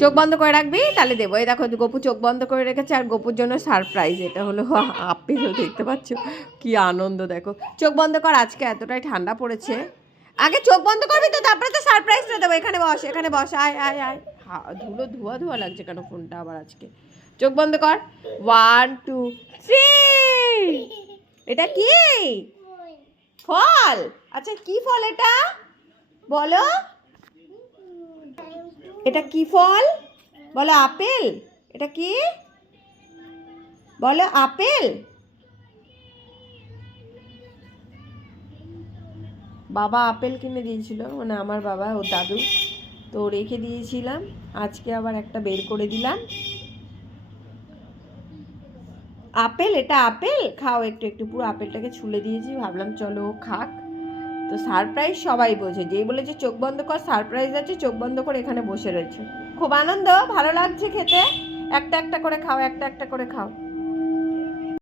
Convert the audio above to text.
চোখ বন্ধ করে রাখবি, তাহলে দেবো। এই দেখো গপু চোখ বন্ধ করে রেখেছে, আর গপুর জন্য সারপ্রাইজ। এটা হলো আপেল, দেখতে পাচ্ছ কি আনন্দ, দেখো। চোখ বন্ধ কর, আজকে এতটাই ঠান্ডা পড়েছে। আগে চোখ বন্ধ করবি তো, তারপরে তো সারপ্রাইজটা দেবো। এখানে বস, এখানে বস, আয় আয় আয়। ধুলো ধোয়া ধোয়া লাগছে কেন ফোনটা আবার আজকে। চোখ বন্ধ কর, 1 2 3। এটা কি ফল? আচ্ছা কি ফল এটা বলো? এটা কি ফল বলো? আপেল? এটা কি বলো? আপেল? বাবা আপেল কিনে দিয়েছিল, মানে আমার বাবা, ও দাদু, তো রেখে দিয়েছিলাম, আজকে আবার একটা বের করে দিলাম। আপেল, এটা আপেল, খাও একটু একটু। পুরো আপেলটাকে ছুলে দিয়েছি, ভাবলাম চলো ও খাক। তো সারপ্রাইজ সবাই বোঝে, যেই বলেছে চোখ বন্ধ কর সারপ্রাইজ আছে, চোখ বন্ধ করে এখানে বসে রয়েছে। খুব আনন্দ, ভালো লাগছে খেতে। একটা একটা করে খাও, একটা একটা করে খাও।